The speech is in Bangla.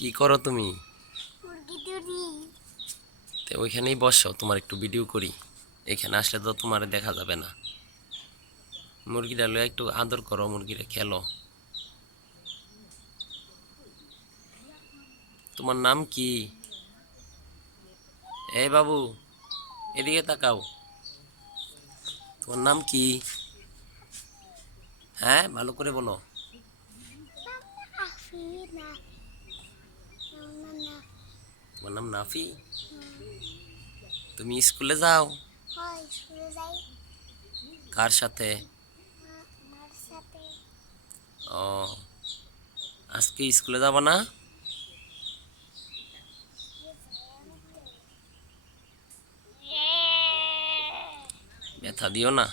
কি করো তুমি? মুরগি চুরি। তো ওইখানেই বসো, তোমার একটু ভিডিও করি। এখানে আসলে তো তোমার দেখা যাবে না। মুরগিটা লয়ে একটু আদর করো, মুরগিটা খেলো। তোমার নাম কি? এই বাবু, এদিকে তাকাও। তোমার নাম কি? হ্যাঁ, ভালো করে বলো। আফি না, না না। তোমার নাম নাফি? তুমি স্কুলে যাও? হয় স্কুলে যাই। কার সাথে? আমার সাথে। ও, আজকে স্কুলে যাবা না? ব্যথা দিও না।